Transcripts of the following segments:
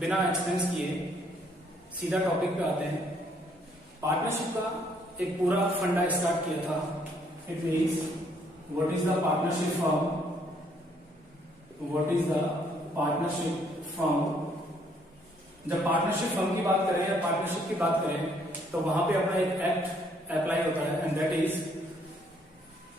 बिना एक्सपेंस किए सीधा टॉपिक पे आते हैं। पार्टनरशिप का एक पूरा फंडा स्टार्ट किया था। It means what is the partnership firm, what is the partnership firm. जब पार्टनरशिप फर्म की बात करें या पार्टनरशिप की बात करें तो वहां पे अपना एक एक्ट अप्लाई होता है and that is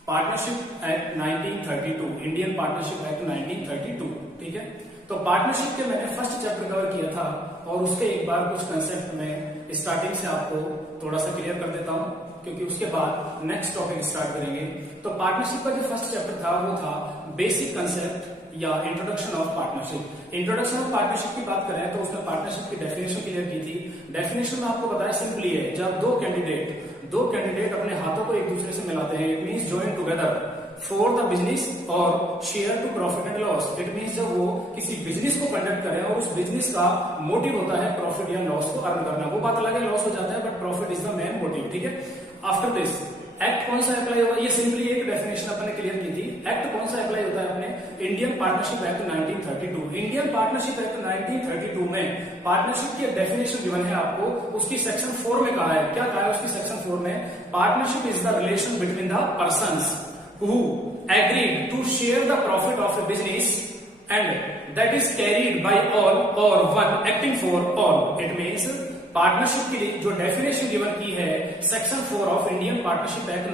partnership act 1932, Indian partnership act 1932। ठीक है, तो पार्टनरशिप के मैंने फर्स्ट चैप्टर कवर किया था और उसके एक बार कुछ कंसेप्ट में स्टार्टिंग से आपको थोड़ा सा क्लियर कर देता हूं क्योंकि उसके बाद नेक्स्ट टॉपिक स्टार्ट करेंगे। तो पार्टनरशिप का जो फर्स्ट चैप्टर था वो था बेसिक कंसेप्ट या introduction of partnership. Introduction of partnership की बात करें तो उसमें पार्टनरशिप की डेफिनेशन क्लियर की थी। डेफिनेशन में आपको बताया सिंपली है, जब दो कैंडिडेट अपने हाथों को एक दूसरे से मिलाते हैं, it means join together for the business और share to profit and loss. It means जब वो किसी बिजनेस को कंडक्ट करें और उस बिजनेस का मोटिव होता है प्रॉफिट या लॉस को अर्न करना, वो बात अलग है, लॉस हो जाता है but profit is the main motive. ठीक है, आफ्टर दिस एक्ट कौन सा अप्लाई होगा, ये सिंपली एक डेफिनेशन अपने क्लियर की थी। एक्ट कौन सा अप्लाई होता है अपने Indian partnership act 1932। Indian partnership act 1932 में पार्टनरशिप की डेफिनेशन गिवन है आपको, उसकी सेक्शन 4 में कहा है, क्या कहा है उसकी सेक्शन 4 में, partnership is the relation between the persons who agreed to share the profit of a business and that is carried by all or one acting for all. It means partnership की जो definition given की है section 4 of Indian partnership act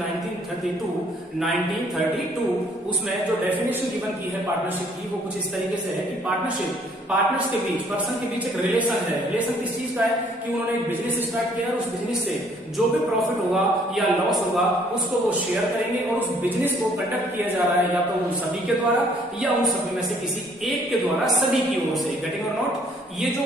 1932, उसमें जो definition given की है partnership की वो कुछ इस तरीके से है कि पार्टनरशिप पार्टनर्स के बीच, पर्सन के बीच एक रिलेशन है। रिलेशन किस चीज का है कि उन्होंने एक बिजनेस स्टार्ट किया और उस बिजनेस से जो भी प्रॉफिट होगा या लॉस होगा उसको वो शेयर करेंगे और उस बिजनेस को कंडक्ट किया जा रहा है या तो उन सभी के द्वारा या उन सभी में से किसी एक के द्वारा, सभी की ओर से। गेटिंग और नॉट, ये जो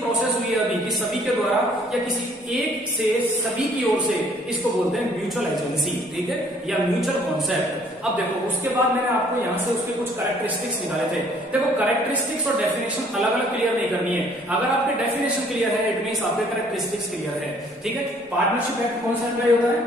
प्रोसेस हुई है अभी कि सभी के द्वारा या किसी एक से सभी की ओर से, इसको बोलते हैं म्यूचुअल एजेंसी। ठीक है, या म्यूचुअल कॉन्सेप्ट। अब देखो उसके बाद मैंने आपको यहां से उसके कुछ कैरेक्टरिस्टिक्स निकाले थे। देखो कैरेक्टरिस्टिक्स और डेफिनेशन अलग अलग क्लियर नहीं करनी है। अगर आपके डेफिनेशन क्लियर है इट मींस आपके कैरेक्टरिस्टिक्स क्लियर है। ठीक है, पार्टनरशिप एक्ट कौन सा अप्लाई होता है,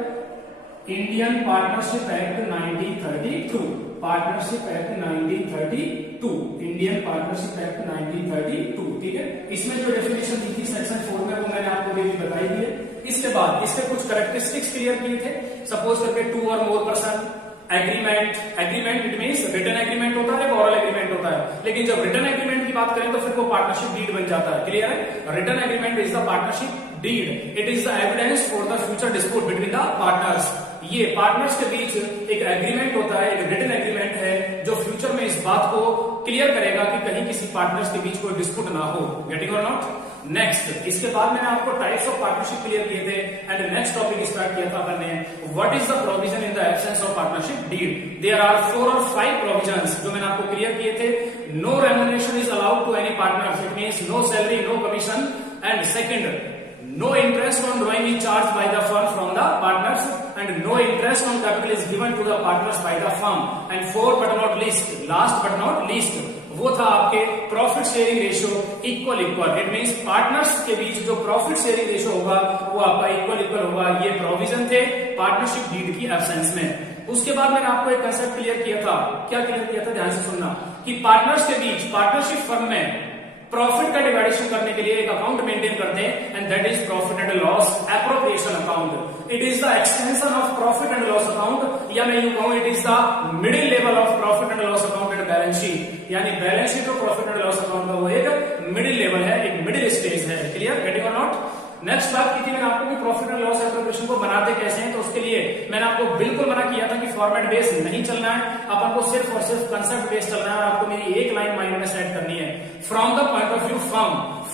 Indian partnership act 1932, partnership act 1932, Indian partnership act 1932। ठीक है, इसमें जो डेफिनेशन दी थी सेक्शन 4 में वो मैंने आपको भी बताई दी है। इसके बाद इसके कुछ कैरेक्टरिस्टिक्स क्लियर किए थे। सपोज करके 2 और more person, agreement it means written agreement होता है, ऑरल एग्रीमेंट होता है, लेकिन जब रिटन एग्रीमेंट की बात करें तो फिर वो पार्टनरशिप डीड बन जाता है। क्लियर है, written agreement is the partnership deed, it is the evidence for the future dispute between the partners. ये पार्टनर्स के बीच एक एग्रीमेंट होता है, एक रिटन एग्रीमेंट है जो फ्यूचर में इस बात को क्लियर करेगा कि कहीं किसी पार्टनर्स के बीच कोई डिस्प्यूट ना हो। गेटिंग और नॉट, नेक्स्ट इसके बाद मैंने आपको टाइप्स ऑफ पार्टनरशिप क्लियर किए थे एंड नेक्स्ट टॉपिक स्टार्ट किया था मैंने, what is the provision in the absence of partnership deed. There are 4 और 5 प्रोविजंस जो मैंने आपको क्लियर किए थे। No remuneration is allowed to any partner, it means no salary, no commission, and second no interest on drawing is charged by the firm from the partners and no interest on capital is given to the partners by the firm, and last but not least वो था आपके profit sharing ratio equal. It means partners के बीच जो profit sharing ratio होगा वो आपका equal होगा। ये प्रोविजन थे पार्टनरशिप डीड की एब्सेंस में। उसके बाद मैंने आपको एक कंसेप्ट क्लियर किया था। क्या क्लियर किया था, ध्यान से सुनना, कि पार्टनर्स के बीच पार्टनरशिप फर्म में प्रॉफिट का डिवाइडेशन करने के लिए एक अकाउंट मेंटेन करते हैं and that is profit and loss appropriation account. It is the extension of profit and loss account, या मैं यूं कहूं it is the middle level of profit and loss account and balance sheet. यानी balance sheet और profit and loss account का वो एक middle level है, एक मिडिल स्टेज है। क्लियर, गेटिंग और नॉट। नेक्स्ट बात की थी मैंने आपको कि प्रॉफिट एंड लॉस एप्रोप्रिएशन को बनाते कैसे हैं, तो उसके लिए मैंने आपको बिल्कुल मना किया था कि फॉर्मेट बेस नहीं चलना है, अपन को सिर्फ और सिर्फ कंसेप्ट बेस चलना है। और आपको मेरी एक लाइन माइंड में सेट करनी है from the point of view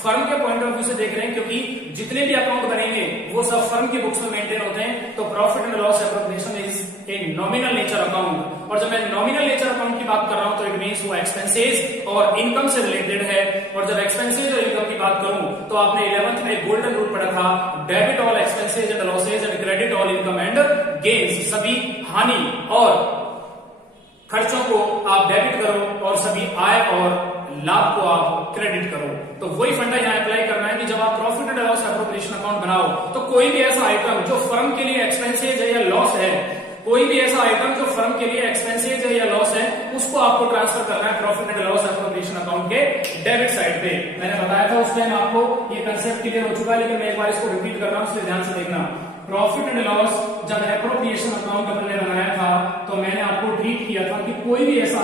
firm के पॉइंट ऑफ व्यू से देख रहे हैं, क्योंकि जितने भी अकाउंट बनेंगे वो सब फर्म की बुक्स में मेंटेन होते हैं। तो profit and loss appropriation is a nominal nature account, और जब मैं नॉमिनल नेचर अकाउंट की बात कर रहा हूं तो इट मींस वो एक्सपेंसेस और इनकम से रिलेटेड है। और जब एक्सपेंसेस और इनकम की बात करूं तो आपने 11th में एक गोल्डन रूल पढ़ा था, debit all expenses and losses and credit all income and gains. सभी हानि और खर्चों को आप डेबिट करो और सभी आय और लाभ को आप क्रेडिट करो। तो वही फंडा यहां अप्लाई करना है कि जब आप profit and loss appropriation account बनाओ तो कोई भी ऐसा आइटम जो फर्म के लिए एक्सपेंसेस है या लॉस है कोई भी ऐसा आइटम जो फर्म के लिए एक्सपेंसिव है या लॉस है, उसको आपको ट्रांसफर करना है profit and loss appropriation account के डेबिट साइड पे। मैंने बताया था उस टाइम आपको, ये कंसेप्ट क्लियर हो चुका है, लेकिन मैं एक बार इसको रिपीट कर रहा हूं, इसलिए ध्यान से देखना। प्रॉफिट एंड लॉस जब एप्रोप्रिएशन अकाउंट अपने बनाया था तो मैंने आपको ट्रीट किया था कि कोई भी ऐसा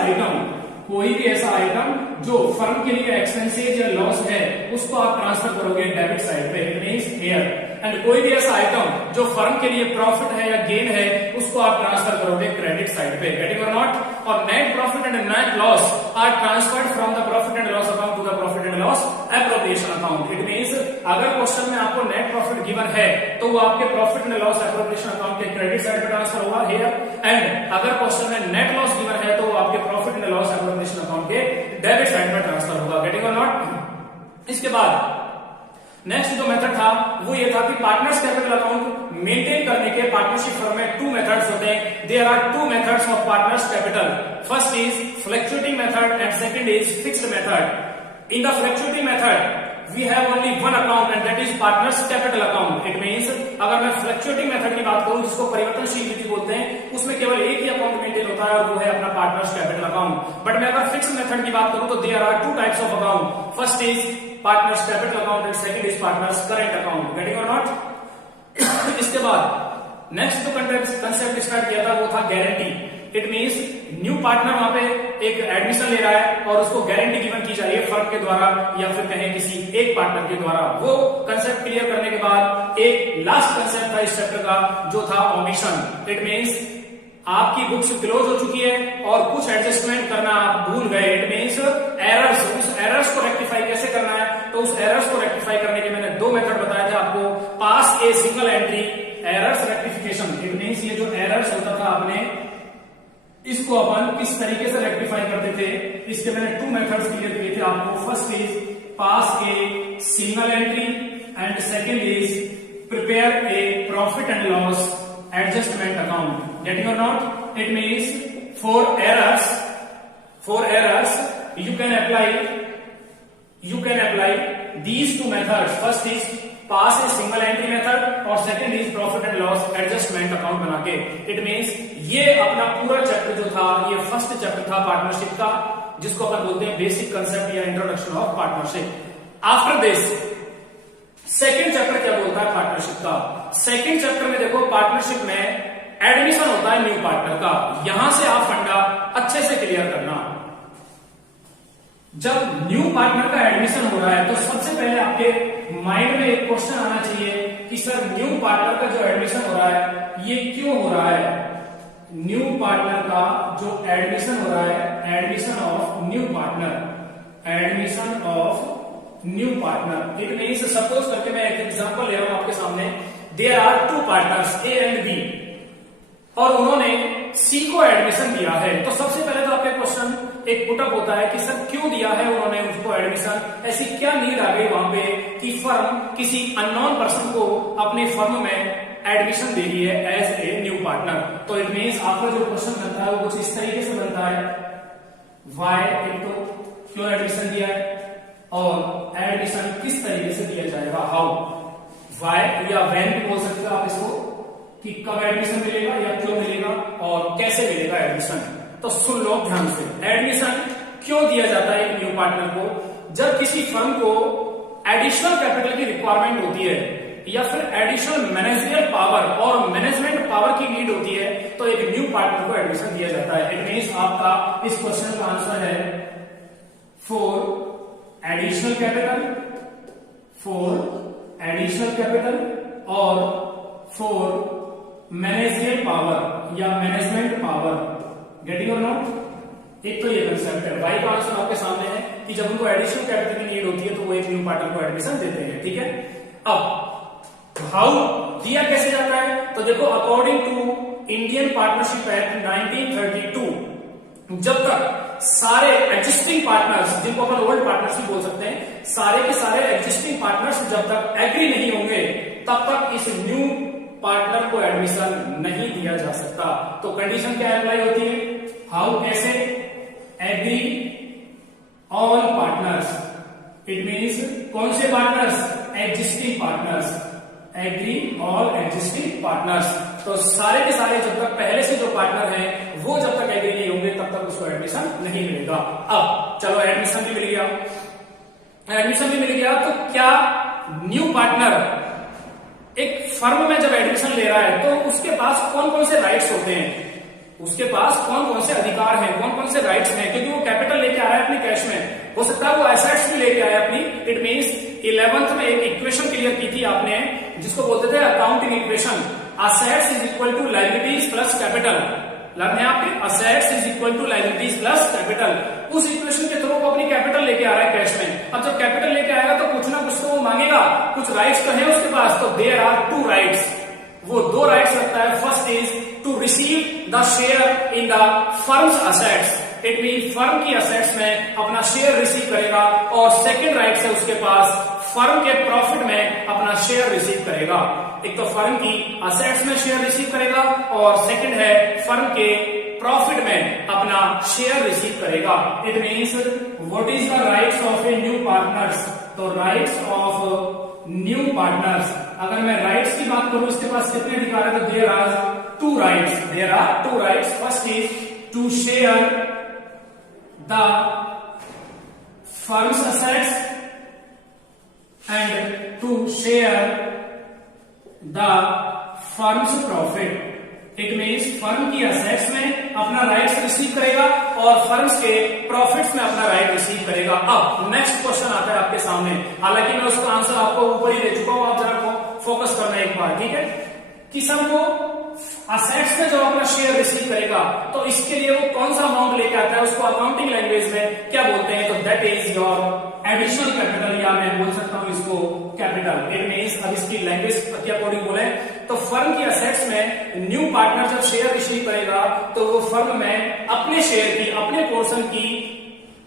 आइटम जो फर्म के लिए एक्सपेंसिव या लॉस है, उसको आप ट्रांसफर करोगे डेबिट साइड पे, इट मींस हियर। एंड कोई भी ऐसा आइटम जो फर्म के लिए प्रॉफिट है या गेन है, उसको आप ट्रांसफर करोगे क्रेडिट साइड पे। गेटिंग और नॉट? और net profit and net loss are transferred from the profit and loss account to the profit and loss appropriation account. It means अगर क्वेश्चन में आपको नेट प्रॉफिट गिवन है तो वो आपके profit and loss appropriation account के credit side पे transfer होगा हियर। एंड अगर क्वेश्चन में नेट लॉस गिवन है तो वो आपके profit and loss appropriation account के डेबिट साइड पे ट्रांसफर होगा। गेटिंग और नॉट? इसके बाद नेक्स्ट जो मेथड था वो ये था कि पार्टनर्स कैपिटल अकाउंट मेंटेन करने के पार्टनरशिप फर्म में 2 मेथड्स होते हैं। There are 2 methods of partners capital. First is fluctuating method and second is fixed method. In the fluctuating method we have only one account and that is partners capital account. It means अगर मैं fluctuating method की बात करूं जिसको परिवर्तनशील विधि बोलते हैं, उसमें केवल एक ही अकाउंट मेंटेन होता है और वो है अपना पार्टनर्स कैपिटल अकाउंट। बट मैं अगर फिक्स्ड मेथड की बात करूं तो there are 2 types of account. First is partners capital account and second is partners current account. Getting और नॉट? इसके बाद नेक्स्ट जो कंसेप्ट स्टार्ट किया था वो था guarantee. It means new partner वहां पे एक एडमिशन ले रहा है और उसको गारंटी गिवन की जा रही है फर्म के द्वारा या फिर कहें किसी एक पार्टनर के द्वारा। वो कंसेप्ट क्लियर करने के बाद एक लास्ट कंसेप्ट था इस चैप्टर का जो था ओमिशन। इट मींस आपकी बुक्स क्लोज हो चुकी है और कुछ एडजस्टमेंट करना आप भूल गए। इट मींस एरर्स, उस एरर्स को रेक्टिफाई कैसे करना है, तो उस एरर्स को रेक्टिफाई करने के मैंने 2 मेथड बताए थे आपको। Pass a single entry errors rectification. It means ये जो एरर्स होता था आपने इसको अपन किस तरीके से रेक्टिफाई करते थे, इसके मैंने 2 मेथड्स क्लियर किए थे आपको। First is pass a single entry and second is prepare a profit and loss adjustment account. Getting और not? It means for errors you can apply these 2 methods. First is pass a single entry method और second is profit and loss adjustment account बना के। It means ये अपना पूरा chapter जो था, ये फर्स्ट चैप्टर था पार्टनरशिप का, जिसको अपन बोलते हैं बेसिक कंसेप्ट या introduction of partnership. After this second chapter क्या बोलता है पार्टनरशिप का? सेकंड चैप्टर में देखो पार्टनरशिप में एडमिशन होता है न्यू पार्टनर का। यहां से आप फंडा अच्छे से क्लियर करना। जब न्यू पार्टनर का एडमिशन हो रहा है तो सबसे पहले आपके माइंड में एक क्वेश्चन आना चाहिए कि सर न्यू पार्टनर का जो एडमिशन हो रहा है ये क्यों हो रहा है? न्यू पार्टनर का जो एडमिशन हो रहा है, admission of new partner. It means suppose करके मैं एक एग्जांपल ले रहा हूं आपके सामने। There are 2 partners A and B और उन्होंने सी को एडमिशन दिया है। तो सबसे पहले तो आपका क्वेश्चन एक पुटअप होता है कि सर क्यों दिया है उन्होंने उसको एडमिशन? ऐसी क्या नीड आ गई वहां पे कि फर्म किसी अननोन पर्सन को अपने फर्म में एडमिशन दे रही है एज ए न्यू पार्टनर? तो इट मींस आपका जो क्वेश्चन बनता है वो कुछ इस तरीके से बनता है, वाई इनको क्यों एडमिशन दिया है और एडमिशन किस तरीके से दिया जाएगा, हाउ, वाई या व्हेन भी बोल सकते हो आप इसको कि कब एडमिशन मिलेगा या क्यों मिलेगा और कैसे मिलेगा एडमिशन। तो सुन लो ध्यान से, एडमिशन क्यों दिया जाता है एक न्यू पार्टनर को? जब किसी फर्म को एडिशनल कैपिटल की रिक्वायरमेंट होती है या फिर एडिशनल मैनेजरियल पावर और मैनेजमेंट पावर की नीड होती है तो एक न्यू पार्टनर को एडमिशन दिया जाता है। इट मींस आपका इस क्वेश्चन का आंसर है फॉर एडिशनल कैपिटल और फॉर मैनेजरियल पावर या मैनेजमेंट पावर। गेटिंग और नॉट? एक तो ये कंसेप्ट है। वाई का आंसर आपके सामने है कि जब उनको एडिशनल कैपिटल की नीड होती है तो वो एक न्यू पार्टनर को एडमिशन देते हैं। ठीक है, अब हाउ दिया कैसे जाता है? तो देखो according to Indian partnership act 1932 जब तक सारे एग्जिस्टिंग पार्टनर्स, जिनको अपन ओल्ड पार्टनरशिप बोल सकते हैं, सारे के सारे एग्जिस्टिंग पार्टनर्स जब तक एग्री नहीं होंगे तब तक इस न्यू पार्टनर को एडमिशन नहीं दिया जा सकता। तो कंडीशन क्या अप्लाई होती है? हाउ, कैसे? Agree all partners. It means कौन से partners? Existing partners. Agree all existing partners. तो सारे के सारे जब तक पहले से जो पार्टनर हैं वो जब तक एग्री नहीं होंगे तब तक उसको एडमिशन नहीं मिलेगा। अब चलो एडमिशन भी मिल गया, एडमिशन भी मिल गया, तो क्या न्यू पार्टनर एक फर्म में जब एडमिशन ले रहा है तो उसके पास कौन कौन से राइट्स होते हैं, उसके पास कौन कौन से अधिकार हैं, कौन कौन से राइट्स हैं, क्योंकि वो कैपिटल लेके आ रहा है अपनी कैश में, हो सकता है वो एसेट्स भी लेके आए अपनी। इट मींस 11th में एक इक्वेशन क्लियर की थी आपने जिसको बोलते थे accounting equation, assets is equal to liabilities plus capital. Learn है आपके, assets is equal to liabilities plus capital. उस इक्वेशन के थ्रू वो अपनी कैपिटल लेके आ रहा है कैश में। अब जब कैपिटल लेके आएगा तो कुछ ना कुछ तो वो मांगेगा, कुछ राइट्स तो है उसके पास, तो देयर आर 2 राइट्स, वो 2 राइट्स रखता है। First is to receive the share in the firm's assets, it mean firm की असेट्स में अपना शेयर रिसीव करेगा, और सेकंड राइट है उसके पास फर्म के प्रॉफिट में अपना शेयर रिसीव करेगा। एक तो फर्म की असेट्स में शेयर रिसीव करेगा और सेकंड है फर्म के प्रॉफिट में अपना शेयर रिसीव करेगा। It means what is the rights of a new partners, तो राइट्स ऑफ न्यू पार्टनर्स, अगर मैं राइट्स की बात करूं इसके पास कितने अधिकार है, तो there are 2 rights, there are 2 rights. First is to share the firm's assets and to share the firm's profit. It means firm की असेट्स में अपना राइट्स रिसीव करेगा और फर्म्स के प्रॉफिट्स में अपना राइट रिसीव करेगा। अब नेक्स्ट क्वेश्चन आता है आपके सामने, हालांकि मैं उसका आंसर आपको ऊपर ही दे चुका हूं, आप जरा फोकस करना एक बार, ठीक है, कि सर वो असेट्स में जब अपना शेयर रिसीव करेगा तो इसके लिए वो कौन सा अमाउंट लेके आता है, उसको अकाउंटिंग लैंग्वेज में क्या बोलते हैं, तो that is your additional capital, या मैं बोल सकता हूं इसको कैपिटल। इट मींस अब इसकी लैंग्वेज के अकॉर्डिंग बोले तो फर्म की असेट्स में न्यू पार्टनर जब शेयर रिसीव करेगा तो वो फर्म में अपने शेयर की, अपने पोर्शन की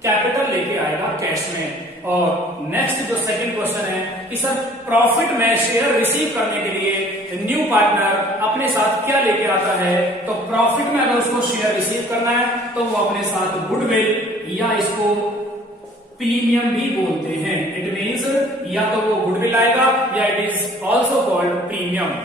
कैपिटल लेके आएगा कैश में। और नेक्स्ट जो सेकंड क्वेश्चन है कि सर प्रॉफिट में शेयर रिसीव करने के लिए न्यू पार्टनर अपने साथ क्या लेके आता है, तो प्रॉफिट में अगर उसको शेयर रिसीव करना है तो वो अपने साथ गुडविल या इसको प्रीमियम भी बोलते हैं। इट मींस या तो वो गुडविल आएगा या it is also called premium.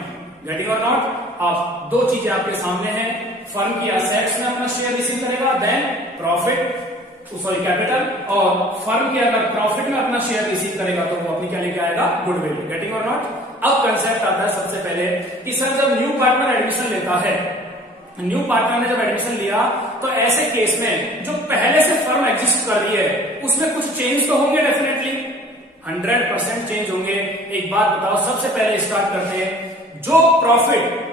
Getting और नॉट? अब 2 चीजें आपके सामने हैं, फर्म की असेट्स में अपना शेयर रिसीव करेगा, देन प्रॉफिट सॉरी कैपिटल, और फर्म के अगर प्रॉफिट में अपना शेयर रिसीव करेगा तो वो अपनी क्या लेके आएगा, गुडविल। गेटिंग और नॉट? अब कंसेप्ट आता है सबसे पहले कि सर जब न्यू पार्टनर एडमिशन लेता है, न्यू पार्टनर ने जब एडमिशन लिया तो ऐसे केस में जो पहले से फर्म एग्जिस्ट कर रही है उसमें कुछ चेंज तो होंगे, डेफिनेटली 100% चेंज होंगे। एक बात बताओ, सबसे पहले स्टार्ट करते हैं, जो प्रॉफिट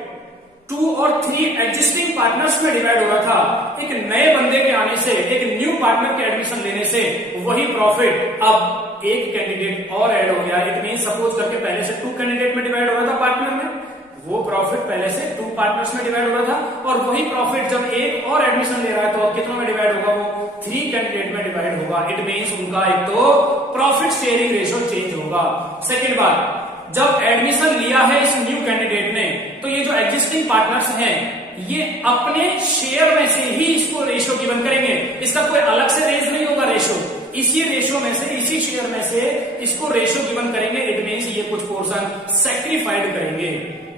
2 और 3 एग्जिस्टिंग पार्टनर्स में डिवाइड हो रहा था, एक नए बंदे के आने से, एक न्यू पार्टनर के एडमिशन लेने से वही प्रॉफिट अब एक कैंडिडेट और ऐड हो गया। इट मीन सपोज करके पहले से 2 कैंडिडेट में डिवाइड हो रहा था पार्टनर में, वो प्रॉफिट पहले से 2 पार्टनर्स में डिवाइड हो रहा था, और वही प्रॉफिट जब एक और एडमिशन ले रहा है तो अब कितनों में डिवाइड होगा, वो 3 कैंडिडेट में डिवाइड होगा। इट मींस उनका एक तो प्रॉफिट शेयरिंग रेशियो चेंज होगा। सेकंड बात, जब एडमिशन लिया है इस न्यू कैंडिडेट ने तो ये जो एग्जिस्टिंग पार्टनर्स हैं ये अपने शेयर में से ही इसको रेशियो गिवन करेंगे, इसका कोई अलग से रेज नहीं होगा रेशियो, इसी रेशियो में से, इसी शेयर में से इसको रेशियो गिवन करेंगे। इट मींस ये कुछ पोर्शन सैक्रिफाइड करेंगे,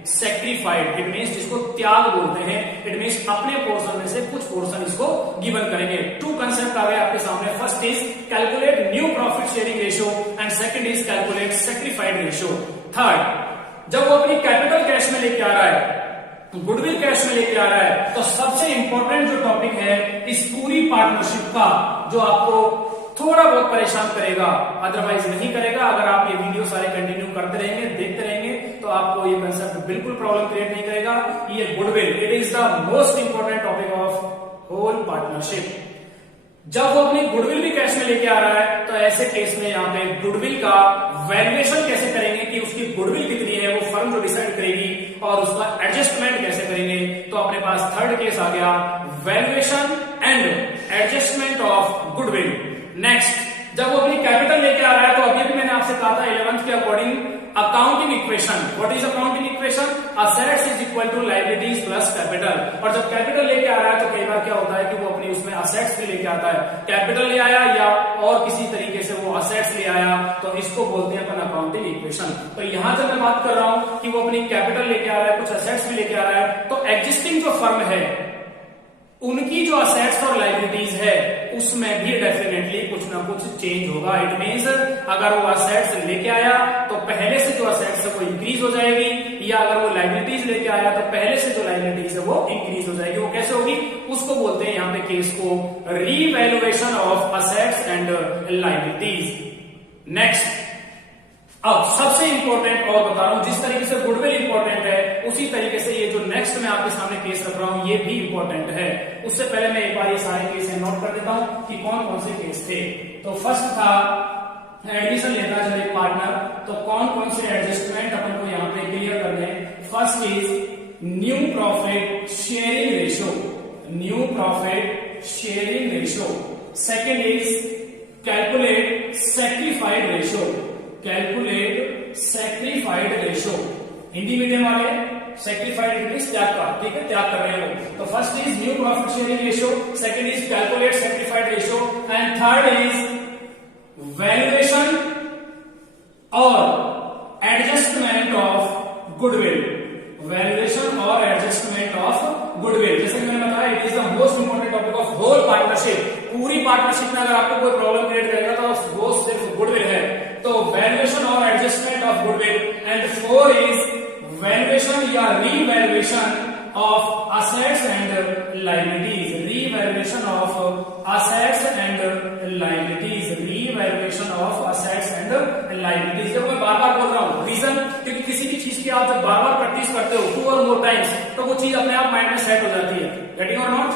सैक्रिफाइड इट मींस जिसको त्याग बोलते हैं। इट मींस अपने पोर्शन में से कुछ पोर्शन इसको गिवन करेंगे। 2 कंसेप्ट आ गए आपके सामने, first is calculate new profit sharing ratio and second is calculate sacrificed ratio. Third, जब वो अपनी कैपिटल कैश में लेके आ रहा है, गुडविल कैश में लेके आ रहा है, तो सबसे इंपॉर्टेंट जो टॉपिक है इस पूरी पार्टनरशिप का, जो आपको थोड़ा बहुत परेशान करेगा, अदरवाइज नहीं करेगा, अगर आप ये वीडियो सारे कंटिन्यू करते रहेंगे, देखते रहेंगे, तो आपको ये कंसेप्ट बिल्कुल प्रॉब्लम क्रिएट नहीं करेगा। ये goodwill, it is the most important topic of whole partnership. जब वो अपनी गुडविल भी कैश में लेके आ रहा है तो ऐसे केस में यहाँ पे गुडविल का वैल्यूएशन कैसे करेंगे कि उसकी गुडविल कितनी है, वो फर्म जो डिसाइड करेगी, और उसका एडजस्टमेंट कैसे करेंगे। तो अपने पास थर्ड केस आ गया, valuation and adjustment of goodwill. Next, जब वो अपनी कैपिटल लेके आ रहा है तो अभी भी मैंने आपसे कहा था 11th के according accounting equation, what is accounting equation, assets is equal to liabilities plus capital. और जब कैपिटल लेके आ रहा है तो कई बार क्या होता है कि वो अपनी उसमें असेट्स भी लेके आता है, कैपिटल ले आया या और किसी तरीके से वो असेट्स ले आया, तो इसको बोलते हैं अपन अकाउंटिंग इक्वेशन। तो यहां जब मैं बात कर रहा हूं कि वो अपनी कैपिटल लेके आ रहा है, कुछ असेट्स भी लेके आ रहा है, तो एग्जिस्टिंग जो फर्म है उनकी जो असेट्स और लायबिलिटीज है उसमें भी डेफिनेटली कुछ ना कुछ चेंज होगा। इट मींस अगर वो असेट्स लेके आया तो पहले से जो असेट्स है वो इंक्रीज हो जाएगी, या अगर वो लायबिलिटीज लेके आया तो पहले से जो लायबिलिटीज है वो इंक्रीज हो जाएगी। वो कैसे होगी, उसको बोलते हैं यहाँ पे केस को revaluation of assets and liabilities. Next, अब सबसे इंपॉर्टेंट और बता रहा हूं, जिस तरीके से गुडविल इंपॉर्टेंट है उसी तरीके से ये जो नेक्स्ट मैं आपके सामने केस रख रहा हूं ये भी इंपॉर्टेंट है। उससे पहले मैं एक बार ये सारे केस नोट कर देता हूं कि कौन कौन से केस थे। तो फर्स्ट था एडमिशन लेता है जब एक पार्टनर, तो कौन कौन से एडजस्टमेंट अपन को यहाँ पे क्लियर करने। First is new profit sharing ratio, new profit sharing ratio. Second is calculate sacrificed ratio, calculate sacrificed ratio. Hindi medium वाले सैक्रिफाइड मींस त्याग का, ठीक है, त्याग कर रहे हो। तो first is new profit sharing ratio, second is calculate sacrificed ratio, and third is valuation और एडजस्टमेंट ऑफ गुडविल, वैल्यूएशन और एडजस्टमेंट ऑफ गुडविल। जैसे कि मैंने बताया it is the most important topic of whole partnership. पूरी partnership में अगर आपको कोई प्रॉब्लम क्रिएट करेगा तो वो सिर्फ गुडविल है। तो वैल्यूएशन और adjustment of goodwill, and four is valuation या revaluation of assets and liabilities, revaluation of assets and liabilities, revaluation of assets and liabilities. जब मैं बार बार बोल रहा हूं रीजन, क्योंकि किसी भी चीज की आप जब बार बार प्रैक्टिस करते हो 2 और मोर टाइम्स तो वो चीज अपने आप माइंड में सेट हो जाती है। गेटिंग और नॉट?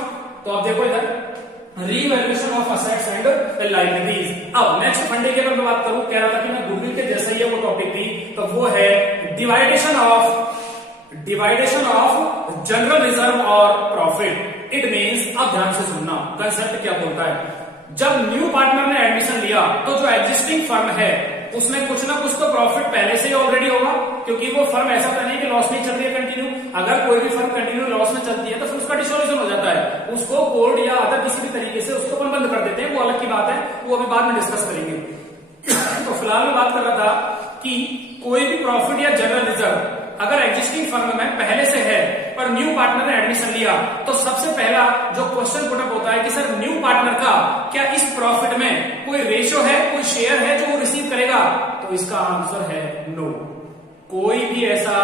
तो आप देखो इधर revaluation of assets and liabilities. अब नेक्स्ट फंडे की अगर मैं बात करूं, कह रहा था कि मैं गुडविल के जैसा ही है वो टॉपिक थी, तो वो है डिवाइडेशन ऑफ जनरल रिजर्व और प्रॉफिट। इट मींस, अब ध्यान से सुनना कंसेप्ट क्या बोलता है। जब न्यू पार्टनर ने एडमिशन लिया तो जो एग्जिस्टिंग फर्म है उसमें कुछ ना कुछ तो प्रॉफिट पहले से ही ऑलरेडी होगा, क्योंकि वो फर्म ऐसा तो नहीं कि लॉस में चल रही है कंटिन्यू। अगर कोई भी फर्म कंटिन्यू लॉस में चलती है तो फिर उसका डिसोल्यूशन हो जाता है, उसको कोर्ट या अदर किसी भी तरीके से उसको अपन बंद कर देते हैं, वो अलग की बात है, वो अभी बाद में डिस्कस करेंगे। तो फिलहाल मैं बात कर रहा था कि कोई भी प्रॉफिट या जनरल रिजर्व अगर एग्जिस्टिंग फर्म में पहले से है पर न्यू पार्टनर ने एडमिशन लिया, तो सबसे पहला जो क्वेश्चन पुटअप होता है कि सर न्यू पार्टनर का क्या इस प्रॉफिट में कोई रेशियो है, कोई शेयर है जो वो रिसीव करेगा? तो इसका आंसर है नो। कोई भी ऐसा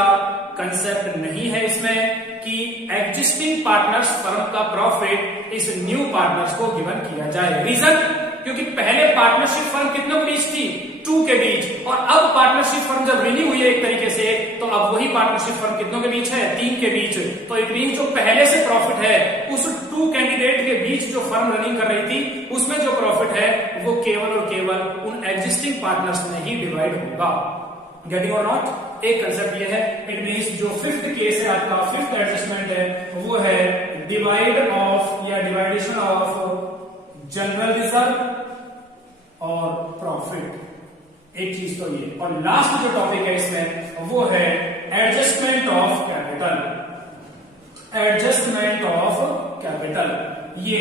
कंसेप्ट नहीं है इसमें कि एग्जिस्टिंग पार्टनर्स फर्म का प्रॉफिट इस न्यू पार्टनर्स को गिवन किया जाए। रीजन, क्योंकि पहले पार्टनरशिप फर्म कितनों के बीच थी? 2 के बीच, और अब पार्टनरशिप फर्म जब रिन्यू हुई है एक तरीके से, तो अब वही पार्टनरशिप फर्म कितनों के बीच है? 3 के बीच। तो इट मींस जो पहले से प्रॉफिट है उस 2 कैंडिडेट के बीच जो फर्म रनिंग कर रही थी उसमें जो प्रॉफिट है वो केवल और केवल उन एग्जिस्टिंग पार्टनर्स में ही डिवाइड होगा। गेटिंग और नॉट? एक कंसेप्ट ये है। इट मींस जो 5th केस है आपका, 5th एडजस्टमेंट है, वो है डिवाइड ऑफ या डिवाइडेशन ऑफ जनरल रिजर्व और प्रॉफिट। एक चीज तो ये, और लास्ट जो टॉपिक है इसमें वो है adjustment of capital, adjustment of capital. ये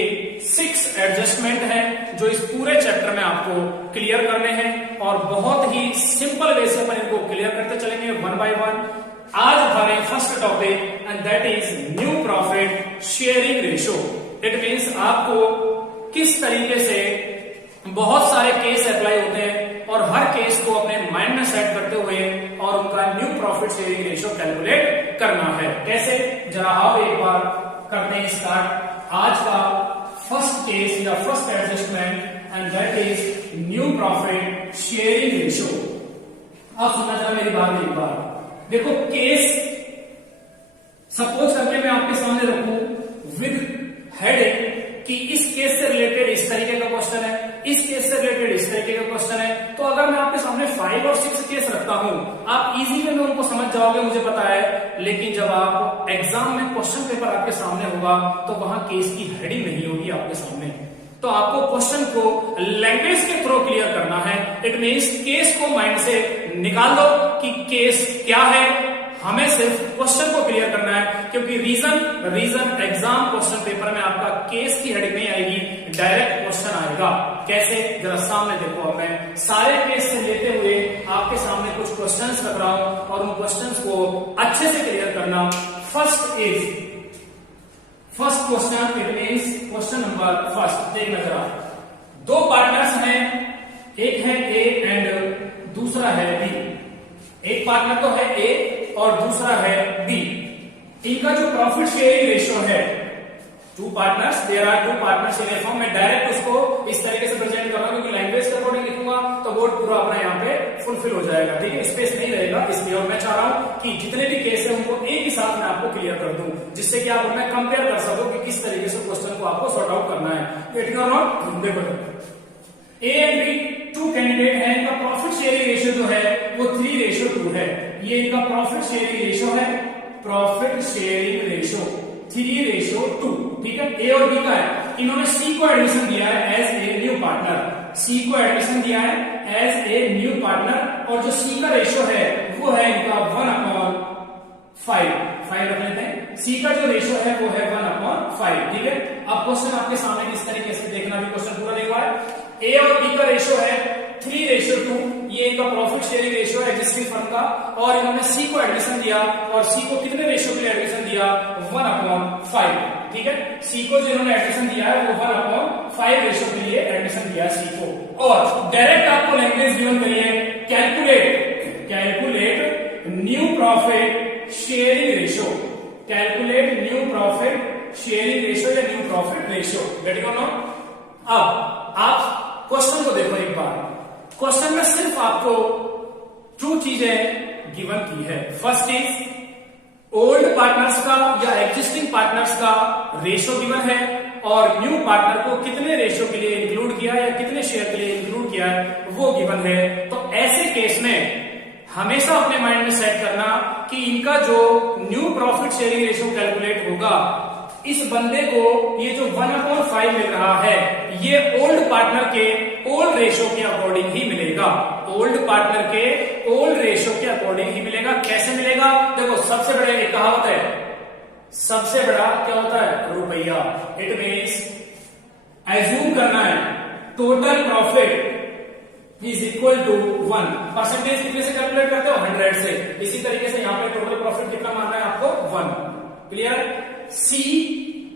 6 एडजस्टमेंट है जो इस पूरे चैप्टर में आपको क्लियर करने हैं, और बहुत ही सिंपल वे से अपन इनको क्लियर करते चलेंगे 1 by 1। आज हमारे first topic and that is new profit sharing ratio. It means आपको किस तरीके से बहुत सारे केस अप्लाई होते हैं और हर केस को अपने माइंड में सेट करते हुए और उनका new profit sharing ratio calculate करना है। कैसे? जरा आप एक बार करते हैं स्टार्ट। आज का फर्स्ट केस या first adjustment and that is new profit sharing ratio. अब सुनना जरा मेरी बात एक बार। देखो, केस सपोज करके मैं आपके सामने रखूं विद हेडिंग कि इस केस से रिलेटेड इस तरीके का क्वेश्चन है, इस केस से रिलेटेड इस तरीके का क्वेश्चन है, तो अगर मैं आपके सामने 5 और 6 केस रखता हूं, आप इजी वे में उनको समझ जाओगे, मुझे पता है। लेकिन जब आप एग्जाम में क्वेश्चन पेपर आपके सामने होगा तो वहां केस की हेडिंग नहीं होगी आपके सामने, तो आपको क्वेश्चन को लैंग्वेज के थ्रू क्लियर करना है। इट मींस केस को माइंड से निकाल दो कि केस क्या है, हमें सिर्फ क्वेश्चन को क्लियर करना है, क्योंकि रीजन एग्जाम क्वेश्चन पेपर में आपका केस की हेडिंग नहीं आएगी, डायरेक्ट क्वेश्चन आएगा। कैसे, जरा सामने देखो। अब मैं सारे केस से लेते हुए आपके सामने कुछ क्वेश्चंस रख रहा हूं और उन क्वेश्चंस को अच्छे से क्लियर करना। First question, it means question number first. देखना जरा, दो पार्टनर्स हैं, एक है ए एंड दूसरा है बी। एक पार्टनर तो है ए और दूसरा है बी। इनका जो प्रॉफिट शेयरिंग रेशियो है, two partners, there are two partners in a firm. मैं डायरेक्ट उसको इस तरीके से प्रेजेंट कर रहा हूं क्योंकि लैंग्वेज के अकॉर्डिंग लिखूंगा तो बोर्ड पूरा अपना यहाँ पे फुलफिल हो जाएगा, ठीक है, स्पेस नहीं रहेगा इसलिए। और मैं चाह रहा हूं कि जितने भी केस है उनको एक ही साथ में आपको क्लियर कर दूं, जिससे कि आप उनमें कंपेयर कर सको कि किस तरीके से क्वेश्चन को आपको सॉर्ट आउट करना है। गेटिंग और नॉट? देखो, A and B two candidate है, इनका प्रॉफिट शेयरिंग रेशियो जो है वो 3:2 है। ये इनका प्रॉफिट शेयरिंग रेशियो है, प्रॉफिट शेयरिंग रेशियो 3:2, ठीक है। ए और बी का है। इन्होंने सी को एडमिशन दिया है एज ए न्यू पार्टनर, सी को एडमिशन दिया है एज ए न्यू पार्टनर, और जो सी का रेशियो है वो है इनका 1/5 रख लेते हैं। सी का जो रेशियो है वो है 1/5, ठीक है। अब क्वेश्चन आपके सामने किस तरीके से देखना, भी क्वेश्चन पूरा देखा है। ए और बी का रेशियो है 3:2, ये इनका प्रॉफिट शेयरिंग रेशियो है एग्जिस्टिंग फर्म का, और इन्होंने सी को एडमिशन दिया, और सी को कितने रेशियो के लिए एडमिशन दिया? 1/5, ठीक है। सी को जो इन्होंने एडमिशन दिया है वो 1/5 रेशियो के लिए एडमिशन दिया सी को। और डायरेक्ट आपको लैंग्वेज गिवन करिए, calculate new profit sharing ratio, calculate new profit sharing ratio या न्यू प्रॉफिट रेशियो। गेटिंग और नॉट? अब आप क्वेश्चन को देखो एक बार। क्वेश्चन में सिर्फ आपको 2 चीजें गिवन की है। फर्स्ट इज ओल्ड पार्टनर्स का या एग्जिस्टिंग पार्टनर्स का रेशियो गिवन है, और न्यू पार्टनर को कितने रेशियो के लिए इंक्लूड किया है या कितने शेयर के लिए इंक्लूड किया है वो गिवन है। तो ऐसे केस में हमेशा अपने माइंड में सेट करना कि इनका जो new profit sharing ratio calculate होगा, इस बंदे को ये जो 1/5 मिल रहा है ये ओल्ड पार्टनर के ओल्ड रेशियो के अकॉर्डिंग ही मिलेगा, ओल्ड पार्टनर के ओल्ड रेशियो के अकॉर्डिंग ही मिलेगा। कैसे मिलेगा? देखो, सबसे बड़ा एक कहावत है, सबसे बड़ा क्या होता है? रुपया। इट मीन्स एज्यूम करना है total profit is equal to 1। Percentage कितने से कैलकुलेट करते हो? 100 से। इसी तरीके से यहाँ पे टोटल प्रॉफिट कितना मानना है आपको? 1। क्लियर? सी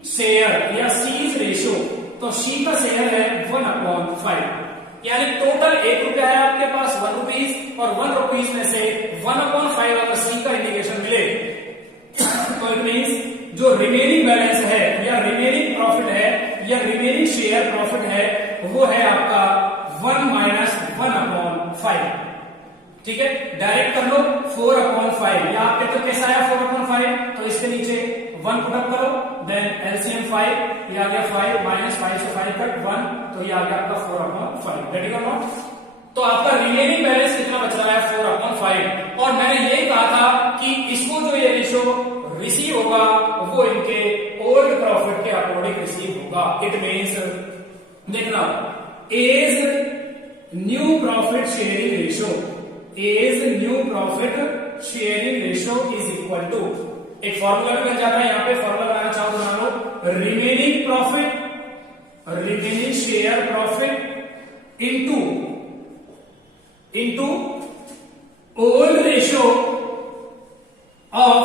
शेयर या सीज रेशियो, तो सी का शेयर है 1/5, यानी टोटल 1 रुपया है आपके पास, 1 रुपीज, और 1 रुपीज में से 1/5 अगर सी का इंडिकेशन मिले तो इट मीन्स जो रिमेनिंग बैलेंस है या रिमेनिंग प्रॉफिट है या रिमेनिंग शेयर प्रॉफिट है वो है आपका 1 - 1/5, ठीक है। डायरेक्ट कर लो 4/5, या आपके तो कैसा आया 4/5, तो इसके नीचे 1 पुट अप करो, देन एलसीएम 5, ये आ गया 5 -5 से 5 कट 1, तो ये आ गया आपका 4/5। गेटिंग और नॉट? तो आपका रिमेनिंग बैलेंस कितना बच रहा है? 4/5। और मैंने ये कहा था कि इसको जो ये रेशियो रिसीव होगा वो इनके ओल्ड प्रॉफिट के अकॉर्डिंग रिसीव होगा। इट मीन्स देखना, as new profit sharing ratio, as new profit sharing ratio is equal to, एक फॉर्मूला भी बन जाता है, यहां पे फॉर्मूला बनाना चाहो तो बना लो, remaining profit, remaining share profit into old ratio of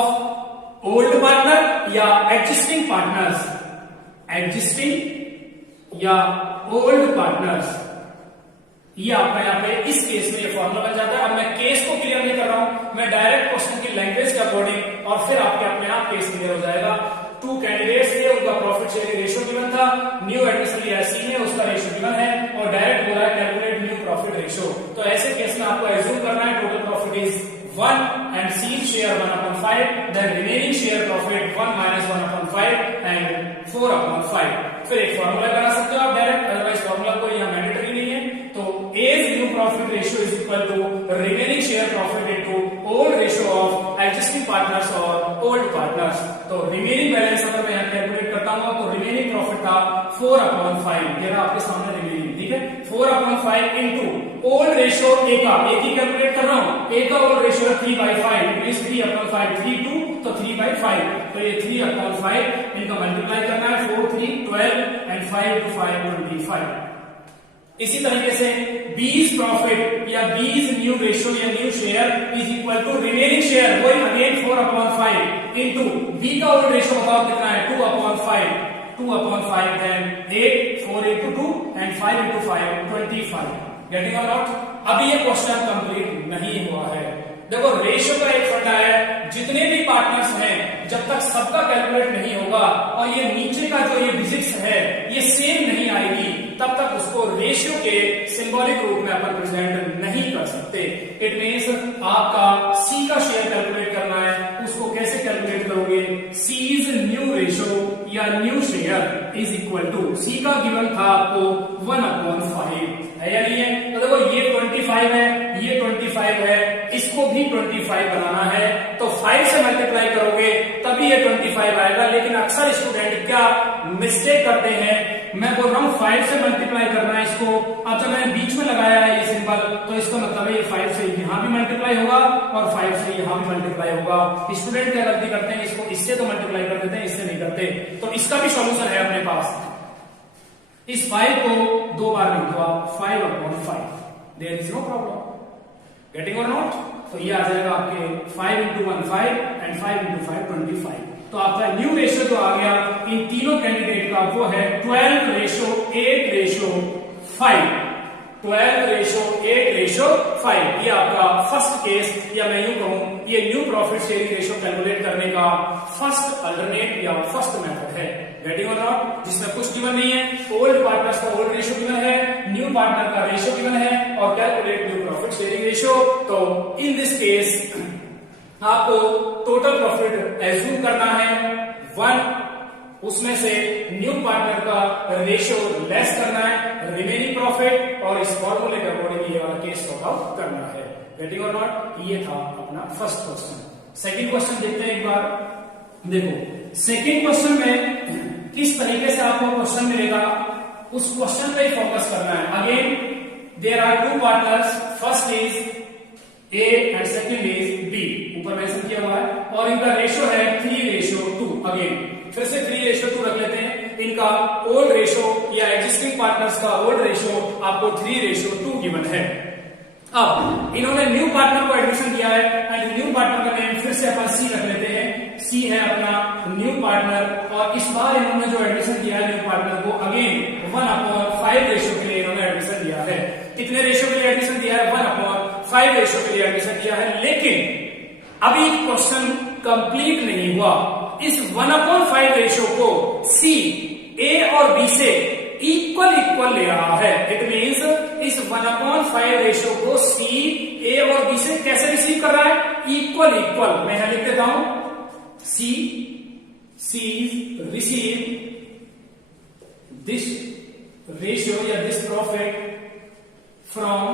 old partner या एग्जिस्टिंग पार्टनर्स, एग्जिस्टिंग या ओल्ड पार्टनर्स। ये आपका यहाँ पे इस केस में ये फॉर्मूला बन जाता है। अब मैं केस को क्लियर नहीं कर रहा हूं, मैं डायरेक्ट क्वेश्चन की लैंग्वेज के अकॉर्डिंग, और फिर आपके अपने आप केस क्लियर हो जाएगा। 2 कैंडिडेट्स थे, उनका प्रॉफिट शेयरिंग रेशियो गिवन था, न्यू एडमिशन लिया सी ने, उसका रेशियो गिवन है, और डायरेक्ट बोला है कैलकुलेट न्यू प्रॉफिट रेशियो। तो ऐसे केस में आपको एज्यूम करना है total profit is 1 and C share 1/5, then remaining share profit 1 - 1/5 and 4/5। फिर एक फॉर्मूला बना सकते हो आप डायरेक्ट, अदरवाइज फॉर्मूला कोई यहाँ मैंडेटरी नहीं है। तो as new profit ratio is equal to remaining share profit into old ratio of existing partners और ओल्ड पार्टनर्स। तो रिमेनिंग बैलेंस अगर मैं यहाँ कैलकुलेट करता हूँ तो रिमेनिंग प्रॉफिट था 4/5, ये रहा आपके सामने रिमेनिंग, ठीक है। 4/5 इनटू ओल्ड रेशियो ए का, ए की कैलकुलेट कर रहा हूँ, ए का ओल्ड रेशियो है 3/5, मींस 3/5, 3 2 तो 3/5, तो ये 3/5 इनका मल्टीप्लाई करना है, 4 3 12 एंड 5 to 5 25। इसी तरीके से बीज प्रॉफिट या बीज न्यू रेशियो या new share is equal to remaining share, वही अगेन 4/5 इंटू बी का ओल्ड रेशियो बताओ कितना है 2/5, 2/5 then 8, 4 into 2 and 5 into 5 25। Getting और नॉट? अभी ये क्वेश्चन कंप्लीट नहीं हुआ है। देखो रेशियो का एक फंडा है, जितने भी पार्टनर्स हैं जब तक सबका कैलकुलेट नहीं होगा और ये नीचे का जो ये डिजिट्स है ये सेम नहीं आएगी तब तक उसको रेशियो के सिंबॉलिक रूप में अपन प्रेजेंट नहीं कर सकते। इट मींस आपका सी का शेयर कैलकुलेट करना है, उसको कैसे कैलकुलेट करोगे? सी इज न्यू रेशियो या new share is equal to, C का गिवन था आपको 1/5 है या नहीं है? तो देखो ये 25 है, ये 25 है, इसको भी 25 बनाना है तो 5 से मल्टीप्लाई करोगे तभी ये 25 आएगा। लेकिन अक्सर स्टूडेंट क्या मिस्टेक करते हैं, मैं बोल रहा हूं 5 से मल्टीप्लाई करना है इसको, अब जब मैंने बीच में लगाया है ये सिंबल तो इसका मतलब है ये 5 से यहां भी मल्टीप्लाई होगा और 5 से यहां भी मल्टीप्लाई होगा। स्टूडेंट क्या गलती करते हैं, इसको इससे तो मल्टीप्लाई कर देते हैं, इससे नहीं करते। तो इसका भी सॉल्यूशन है अपने पास। इस 5 को 2 बार लिख दो आप, 5/5, there is no problem. Getting और नॉट? तो ये आ जाएगा आपके 5 into 1 5 and 5 into 5 25। तो आपका न्यू रेशियो जो आ गया इन तीनों कैंडिडेट का वो है 12:8:5, 12:8:5। ये आपका फर्स्ट केस या मैं यूं कहूं ये new profit sharing ratio calculate करने का फर्स्ट अल्टरनेट या फर्स्ट मेथड है। गेटिंग और नॉट? जिसमें कुछ गिवन नहीं है, ओल्ड पार्टनर्स का ओल्ड रेशियो गिवन है, न्यू पार्टनर का रेशियो गिवन है और calculate new profit sharing ratio. तो इन दिस केस आपको टोटल प्रॉफिट एज्यूम करना है 1, उसमें से न्यू पार्टनर का रेशियो लेस करना है रिमेनिंग प्रॉफिट और इस फॉर्मूले के अकॉर्डिंग ये वाला केस सॉर्ट आउट करना है। गेटिंग और नॉट? ये था अपना फर्स्ट क्वेश्चन। सेकंड क्वेश्चन देखते हैं एक बार। देखो सेकंड क्वेश्चन में किस तरीके से आपको क्वेश्चन मिलेगा उस क्वेश्चन पे फोकस करना है। Again there are 2 partners, first is A and second is B, ऊपर मेंशन किया हुआ है और इनका रेशियो है 3:2। अगेन फिर से 3:2 रख लेते हैं। इनका ओल्ड रेशियो या एग्जिस्टिंग पार्टनर्स का ओल्ड रेशियो आपको 3:2 गिवन है। अब इन्होंने न्यू पार्टनर को एडमिशन किया है एंड न्यू पार्टनर का नेम फिर से अपन सी रख लेते हैं। सी है अपना न्यू पार्टनर और इस बार इन्होंने जो एडमिशन दिया है न्यू पार्टनर को अगेन 1/5 रेशियो के लिए इन्होंने एडमिशन दिया है। कितने रेशियो के लिए एडमिशन दिया है? 1/5 रेशियो के लिए एडमिशन दिया है। लेकिन अभी क्वेश्चन कंप्लीट नहीं हुआ। इस 1/5 रेशियो को सी ए और बी से इक्वल ले रहा है। इट मींस इस 1/5 रेशियो को सी ए और बी से कैसे रिसीव कर रहा है? इक्वल। मैं यहां लिख देता हूं सी रिसीव दिस रेशियो या this profit from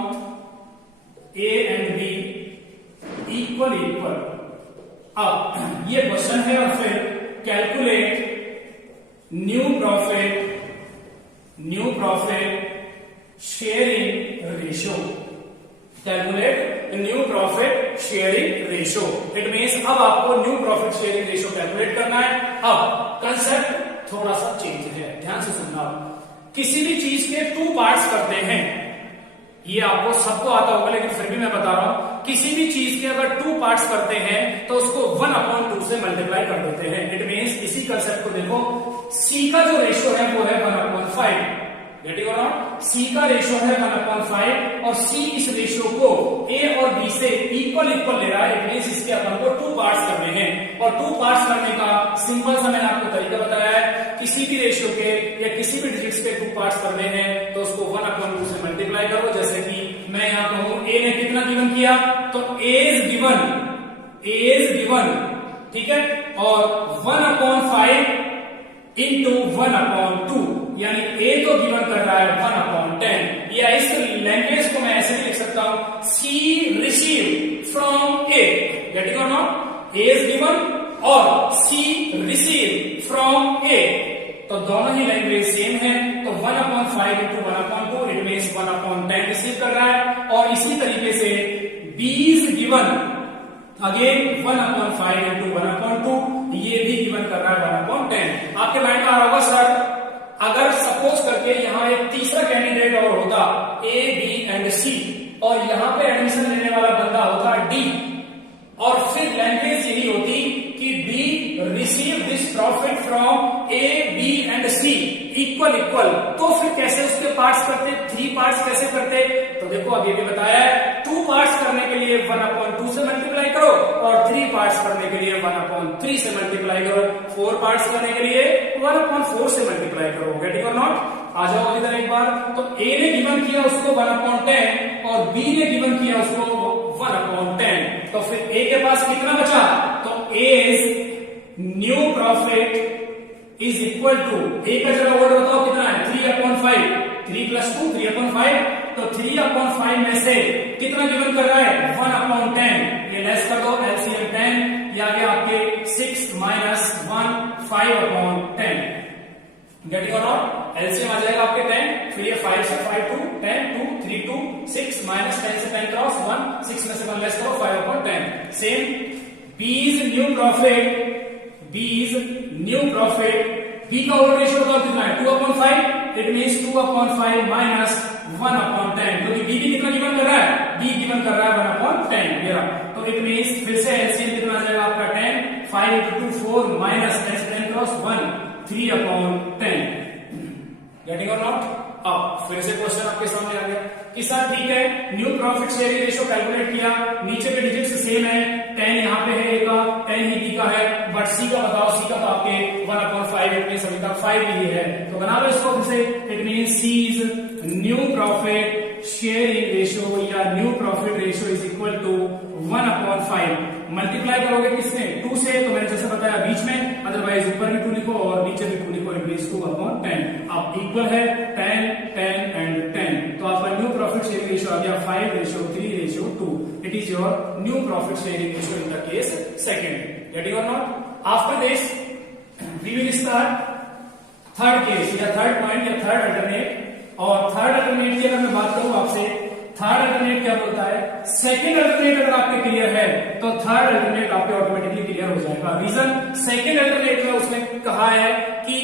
A and B equal. अब ये क्वेश्चन है और फिर calculate new profit sharing ratio. Calculate new profit sharing ratio. It means अब आपको new profit sharing ratio calculate करना है। अब कंसेप्ट थोड़ा सा चेंज है, ध्यान से सुनना। किसी भी चीज के 2 पार्ट्स करते हैं, ये आपको सबको आता होगा लेकिन फिर भी मैं बता रहा हूं। किसी भी चीज के अगर 2 पार्ट्स करते हैं तो उसको 1/2 से मल्टीप्लाई कर देते हैं। इट मींस इसी कंसेप्ट को देखो, सी का जो रेशियो है वो है 1/5। गेटिंग और नॉट? सी का रेशियो है 1/5 और सी इस रेशियो को ए और बी से इक्वल ले रहा है। इट मींस इसके अपन को 2 पार्ट्स करने हैं और 2 पार्ट्स करने का सिंपल सा मैंने आपको तरीका बताया है। किसी भी रेशियो के या किसी भी डिजिट्स के 2 पार्ट्स करने हैं तो उसको 1/2 से मल्टीप्लाई करो। जैसे कि मैं यहां कहूं ए ने कितना गिवन किया तो ए इज गिवन, ठीक है, और 1/5 इंटू 1/2 यानी ए तो गिवन कर रहा है 1/10। या इस लैंग्वेज को मैं ऐसे भी लिख सकता हूं C receive from A. Getting और नॉट? ए इज गिवन और सी रिसीव फ्रॉम ए, तो दोनों ही लैंग्वेज सेम है। तो 1/5 इंटू 1/2 इट मींस 1/10 रिसीव कर रहा है। और इसी तरीके से B is given again 1/5 into 1/2, ये भी गिवन कर रहा है 1/10। आपके माइंड में आ रहा होगा सर अगर सपोज करके यहाँ एक तीसरा कैंडिडेट और होता ए बी एंड सी, और यहाँ पे एडमिशन लेने वाला बंदा होता डी, और फिर लैंग्वेज यही होती कि B receive this profit from A B and C equal equal, तो फिर कैसे उसके पार्ट्स करते, 3 पार्ट्स कैसे करते? तो देखो अभी भी बताया है, 2 पार्ट्स करने के लिए 1/2 से मल्टीप्लाई करो, और 3 पार्ट्स करने के लिए 1/3 से मल्टीप्लाई करो, 4 पार्ट्स करने के लिए 1/4 से मल्टीप्लाई करो। गेटिंग और नॉट? आ जाओ इधर एक बार। तो ए ने गिवन किया उसको 1/10 और बी ने गिवन किया उसको 1/10, तो फिर ए के पास कितना बचा? तो as new profit is equal to, A का जरा वर्ड बताओ कितना है? 3/5, 3 + 2 3/5, तो 3/5 में से कितना गिवन कर रहा है? 1/10, ये लेस कर दो, एलसीएम 10, ये आ गया आपके 6 - 1 5/10। गेटिंग और नॉट? एलसीएम आ जाएगा आपके 10, फिर ये 5 से 5 2 10 2 3 2 6 - 10 से 10 क्रॉस 1, 6 में से 1 लेस करो 5/10। सेम बीज न्यू प्रॉफिट, बीज न्यू प्रॉफिट, बी का ओवर रेशियो बताओ कितना है? 2/5, इट मींस 2/5 माइनस 1/10, क्योंकि बी भी कितना गिवन कर रहा है? बी गिवन कर रहा है 1/10, ये रहा। तो इट मींस फिर से एलसीएम कितना आ जाएगा आपका 10, 5 × 2 4 माइनस 10 क्रॉस 1 3/10। गेटिंग और नॉट? अब फिर से क्वेश्चन आपके सामने आ गया कि सर ठीक है, new profit sharing ratio calculate किया, नीचे के डिजिट्स सेम है, 10 यहाँ पे है ए का, 10 ही बी का है, बट सी का बताओ, सी का तो आपके 1/5 इट मींस अभी तक 5 ही है, तो बना लो इसको फिर से, it means C is new profit sharing ratio या new profit ratio is equal to 1/5, multiply करोगे किससे? 2 से, तो मैंने जैसे बताया बीच में, अदरवाइज ऊपर भी 2 लिखो और नीचे भी 2 लिखो, इट मींस 2/10। अब इक्वल है 10 10 एंड 10, तो आपका न्यू प्रॉफिट शेयरिंग रेशियो आ गया 5:3:2, it is your new profit sharing ratio in the case second. Getting और not? After this we will start third case या थर्ड पॉइंट या थर्ड अल्टरनेट, और थर्ड अल्टरनेट की अगर मैं बात करूं आपसे, थर्ड अल्टरनेट क्या बोलता है? सेकंड अल्टरनेट अगर आपके क्लियर है तो थर्ड अल्टरनेट आपके ऑटोमेटिकली क्लियर हो जाएगा। रीजन, सेकंड अल्टरनेट में उसने कहा है कि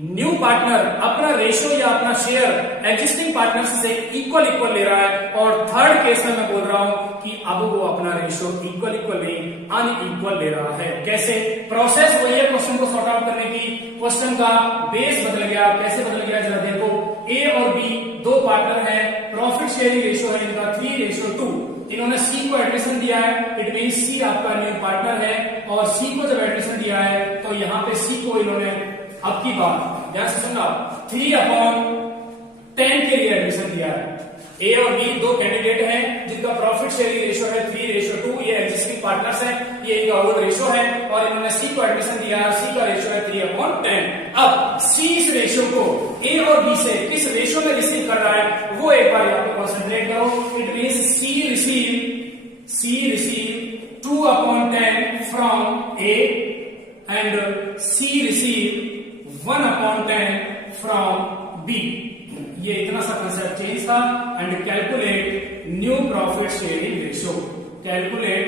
न्यू पार्टनर अपना रेशियो या अपना शेयर एग्जिस्टिंग पार्टनर्स से इक्वल ले रहा है, और थर्ड केस में मैं बोल रहा हूं कि अब वो अपना रेशियो इक्वल नहीं अनइक्वल ले रहा है। कैसे? प्रोसेस वही है क्वेश्चन को सॉर्ट आउट करने की, क्वेश्चन का बेस बदल गया। कैसे बदल गया जरा देखो, ए और बी 2 पार्टनर हैं, प्रॉफिट शेयरिंग रेशियो है इनका 3:2, इन्होंने सी को एडमिशन दिया है, इट मीन सी आपका न्यू पार्टनर है, और सी को जब एडमिशन दिया है तो यहाँ पे सी को इन्होंने, अब की बात ध्यान से सुनना, 3/10 के लिए एडमिशन दिया है। ए और बी 2 कैंडिडेट हैं जिनका प्रॉफिट शेयरिंग रेशियो है 3:2, ये एग्जिस्टिंग पार्टनर्स हैं, ये इनका ओल्ड रेशियो है, और इन्होंने सी को एडमिशन दिया है, सी का रेशियो है 3/10। अब सी इस रेशियो को ए और बी से किस रेशियो में रिसीव कर रहा है वो एक बार यहाँ पे कॉन्सेंट्रेट करो। It means C receive 2/10 from A and C receive 1/10 from B. ये इतना सा कंसेप्ट चेंज था। And calculate new profit sharing ratio, calculate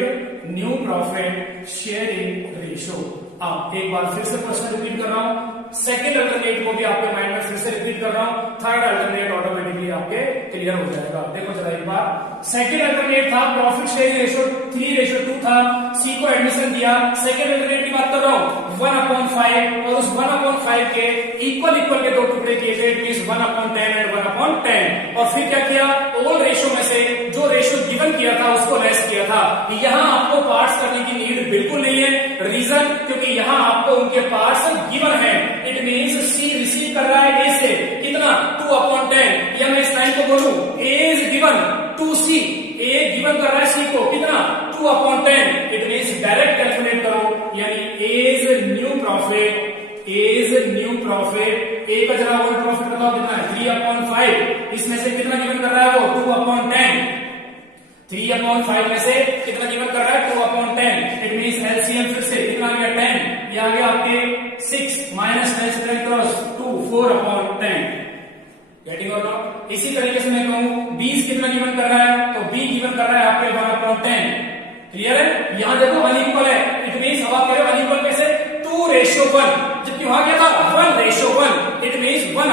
new profit sharing ratio. अब एक बार फिर से क्वेश्चन रिपीट कर रहा हूं, सेकंड अल्टरनेट को भी आपके माइंड में फिर से रिपीट कर रहा हूं, थर्ड अल्टरनेट ऑटोमेटिकली आपके क्लियर हो जाएगा। देखो जरा एक बार, सेकंड अल्टरनेट था प्रॉफिट शेयरिंग रेशियो 3:2 था, सी को एडमिशन दिया। सेकंड अल्टरनेट की बात कर रहा हूं 1/5, और उस 1/5 के इक्वल के 2 टुकड़े किए थे, इट मींस 1/10 एंड 1/10, और फिर क्या किया, ओल्ड रेशियो में से जो रेशियो गिवन किया था उसको लेस किया था। यहां आपको पार्ट्स करने की नीड बिल्कुल नहीं है। रीजन, क्योंकि यहां आपको उनके पार्ट्स गिवन है। इट मींस सी रिसीव कर रहा है ए से कितना, 2/10, या मैं इस लाइन को बोलूं, A is given to C, A given कर रहा है सी को कितना, 2/10। इट मींस डायरेक्ट कैलकुलेट करो, यानी एज न्यू प्रॉफिट, ए का जरा ओल्ड प्रॉफिट बताओ कितना है, 3/5, इसमें से कितना गिवन कर रहा है वो, 2/10, 3/5 में से कितना गिवन कर रहा है, 2/10। इट मींस एलसीएम फिर से कितना आ गया, 10, ये आ गया आपके 6 - 10 से 10 क्रॉस 2, 4/10। गेटिंग और नॉट? इसी तरीके से मैं कहूं बीस कितना गिवन कर रहा है, तो बी गिवन कर रहा है आपके 1/10। क्लियर है? यहां देखो अनइक्वल है, इट मींस अब आप कह रहे हो अनइक्वल कैसे, 2:1, जबकि वहां क्या था 1:1, इट मींस 1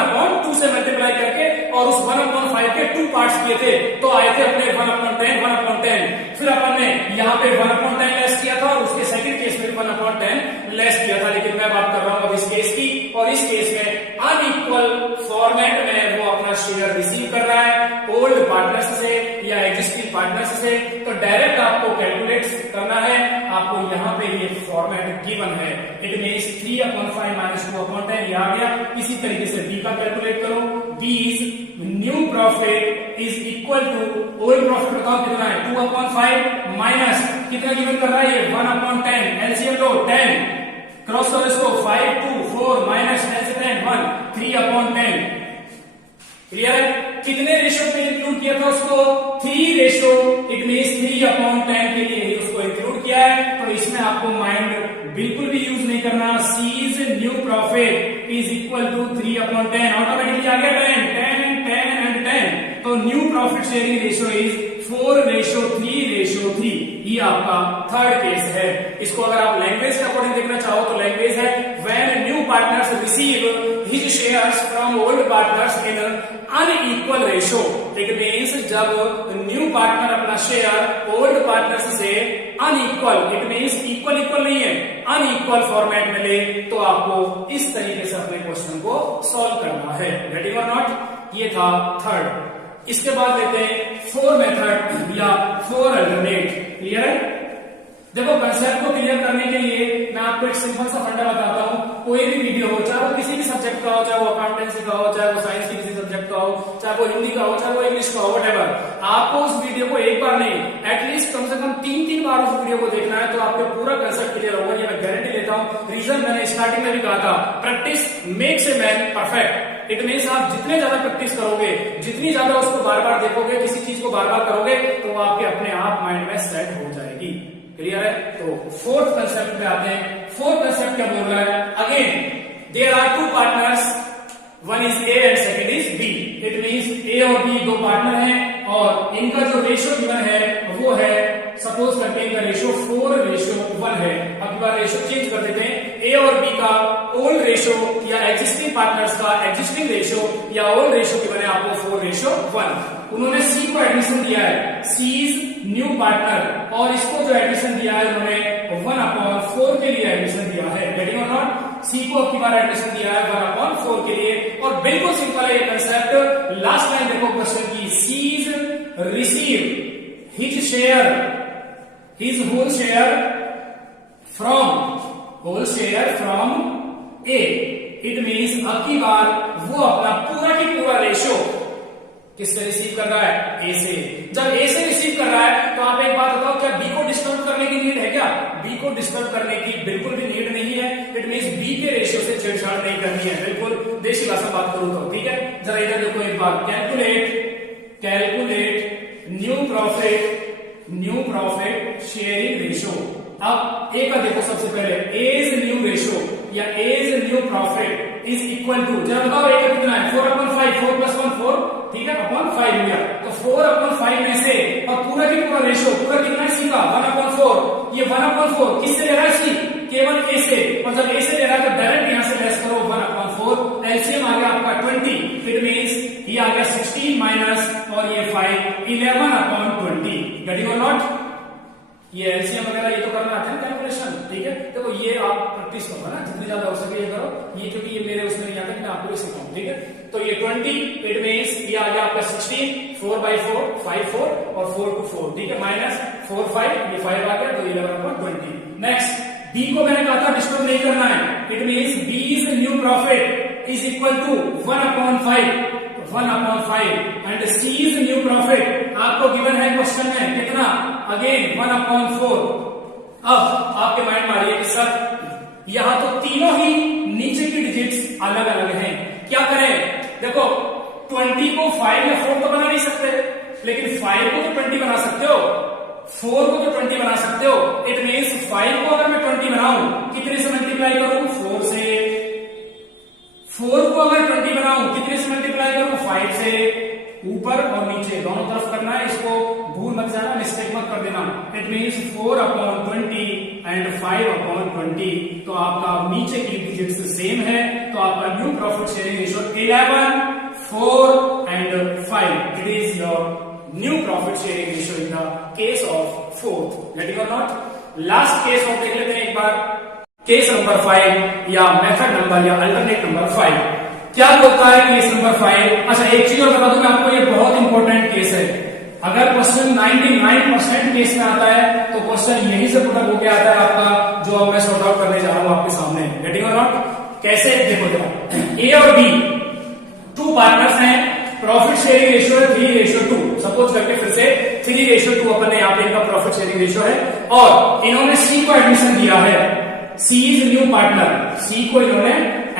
पार्ट्स किए थे तो आए थे अपने 1/10 1/10, फिर अपन ने यहाँ पे 1/10 लेस किया था और उसके सेकंड केस में 1/10 लेस किया था। लेकिन मैं बात कर रहा हूं अब इस केस की, और इस केस में अनइक्वल फॉर्मेट में वो अपना शेयर रिसीव कर रहा है ओल्ड पार्टनर्स से या एग्जिस्टिंग पार्टनर्स से। तो डायरेक्ट आपको कैलकुलेट करना है, आपको यहाँ पे ये फॉर्मेट गिवन है। इट मींस 3/5 - 2/10 ये आ गया। इसी तरीके से बी का कैलकुलेट करो। B is new profit is equal to old profit, बताओ कितना है 2/5 माइनस कितना गिवन कर रहा है ये 1/10, एलसीएम लो 10, क्रॉस करो इसको 5 2 4 माइनस 10 से 10 1 3/10। क्लियर है? कितने रेशो पे इंक्लूड किया था उसको 3 रेशो, इट मींस 3/10 के लिए ही उसको इंक्लूड किया है। तो इसमें आपको माइंड बिल्कुल भी यूज नहीं करना। C's new profit is equal to 3/10, automatically आ गया 10 10 10 एंड 10। तो new profit sharing ratio is 4:3:3। ये आपका थर्ड केस है। इसको अगर आप लैंग्वेज के अकॉर्डिंग देखना चाहो तो लैंग्वेज है when new partners receive his shares from old partners in unequal ratio. It means जब न्यू पार्टनर अपना शेयर ओल्ड पार्टनर्स से अनइक्वल, इट मींस इक्वल नहीं है, अनइक्वल फॉर्मेट में ले, तो आपको इस तरीके से अपने क्वेश्चन को सॉल्व करना है। गेटिंग और नॉट? ये था थर्ड। इसके बाद लेते हैं 4 मेथड या 4 अल्टरनेट। क्लियर है? देखो कंसेप्ट को क्लियर करने के लिए मैं आपको एक सिंपल सा फंडा बताता हूं। कोई भी वीडियो हो, चाहे वो किसी भी सब्जेक्ट का हो, चाहे वो अकाउंटेंसी का हो, चाहे वो साइंस के किसी सब्जेक्ट का हो, चाहे वो हिंदी का हो, चाहे वो इंग्लिश का हो, व्हाटएवर, आपको उस वीडियो को एक बार नहीं, एटलीस्ट कम से कम 3 बार उस वीडियो को देखना है, तो आपको पूरा कंसेप्ट क्लियर होगा। ये मैं गारंटी लेता हूं। रीजन मैंने स्टार्टिंग में भी कहा था, practice makes a man perfect. It means आप जितने ज्यादा प्रैक्टिस करोगे, जितनी ज्यादा उसको बार बार देखोगे, किसी चीज को बार बार करोगे, तो वो आपके अपने आप माइंड में सेट हो जाएगी। क्लियर है? तो फोर्थ कंसेप्ट पे आते हैं। फोर्थ कंसेप्ट क्या बोल रहा है? Again there are 2 partners, one is A and second is B. It means A और बी 2 पार्टनर हैं और इनका जो रेशियो गिवन है वो है, सपोज करते हैं इनका रेशियो 4:1 है। अब बार रेशियो चेंज कर देते हैं। ए और बी का ओल्ड रेशियो या एग्जिस्टिंग पार्टनर्स का एग्जिस्टिंग रेशियो या ओल्ड रेशियो गिवन है आपको 4:1। उन्होंने सी को एडमिशन दिया है, सी इज न्यू पार्टनर, और इसको जो एडमिशन दिया है उन्होंने 1/4 के लिए एडमिशन दिया है। गेटिंग और नॉट? सी को अब की बार एडमिशन दिया है 1/4 के लिए, और बिल्कुल सिंपल है ये कंसेप्ट। लास्ट लाइन देखो क्वेश्चन की, C is receive his share, his whole share from A. It means अब की बार वो अपना पूरा की पूरा रेशियो किससे रिसीव कर रहा है? ए से। जब ए से रिसीव कर रहा है तो आप एक बात बताओ, क्या बी को डिस्टर्ब करने की नीड है? क्या बी को डिस्टर्ब करने की बिल्कुल भी नीड नहीं है। इट मींस बी के रेशियो से छेड़छाड़ नहीं करनी है, बिल्कुल देसी भाषा बात करूं तो। ठीक है, जरा इधर देखो एक बार, calculate new profit sharing ratio. अब ए का देखो सबसे पहले, एज न्यू रेशियो या as new profit is equal to, जरा बताओ ए का कितना है? 4/5, 4 + 1 4, ठीक है, अपॉन 5 हो गया। तो 4/5 में से, और पूरा की पूरा रेशियो पूरा कितना है सी का? 1/4। ये 1/4 किससे ले रहा है? सी, केवल ए से। और जब ए से ले रहा है तो डायरेक्ट यहां से लेस करो 1/4, एलसीएम आ गया आपका 20। इट मींस ये आ गया 16 माइनस और ये 5, 11/20। गेटिंग और नॉट? ये एलसीएम वगैरह ये तो करना आता है कैलकुलेशन। ठीक है, देखो ये आप प्रैक्टिस करो ना, जितनी ज्यादा हो सके ये करो, ये क्योंकि ये मेरे उसमें नहीं आता, मैं आपको भी सिखाऊं। ठीक है, तो ये 20, इट मींस ये आ गया आपका 16, 4/4 5 4 और 4 to 4। ठीक है, माइनस 4 5, ये 5 आ गया, तो 11/20। नेक्स्ट बी को मैंने कहा था डिस्टर्ब नहीं करना है। It means B is new profit is equal to 1/5 and C is new profit आपको गिवन है क्वेश्चन में कितना? अगेन 1/4। अब आपके माइंड में आ रही है कि सर यहां तो तीनों ही नीचे की डिजिट्स अलग अलग हैं, क्या करें? देखो 20 को 5 या 4 तो बना नहीं सकते, लेकिन 5 को तो 20 बना सकते हो, 4 को तो 20 बना सकते हो। इट मींस 5 को अगर मैं 20 बनाऊं, कितने से मल्टीप्लाई करूं? 4 से। 4 को अगर 20 बनाऊं, कितने से मल्टीप्लाई करूं? 5 से। ऊपर और नीचे दोनों तरफ करना है, इसको भूल मत जाना, मिस्टेक मत कर देना। It means 4/20 and 5/20। तो आपका नीचे की डिजिट्स सेम है, तो आपका new profit sharing ratio 11, 4 and 5. It is your new profit sharing ratio in the case of fourth. Getting or not? Last case of देख लेते हैं एक बार, केस नंबर 5 या मेथड नंबर या अल्टरनेट नंबर 5 क्या बोलता है केस नंबर 5। अच्छा एक चीज और बता दूं मैं आपको, ये बहुत इंपॉर्टेंट केस है। अगर क्वेश्चन 99% केस में आता है तो क्वेश्चन यही से पुटअप होके आता है आपका, जो अब मैं सॉर्ट आउट करने जा रहा हूं आपके सामने। गेटिंग और नॉट? कैसे देखो जरा, ए और बी 2 पार्टनर्स हैं, प्रॉफिट शेयरिंग रेशियो है 3:2। सपोज करके फिर से 3:2 अपन ने यहाँ पे इनका प्रॉफिट शेयरिंग रेशियो है, और इन्होंने सी को एडमिशन दिया है। सी इज न्यू पार्टनर, सी को इन्होंने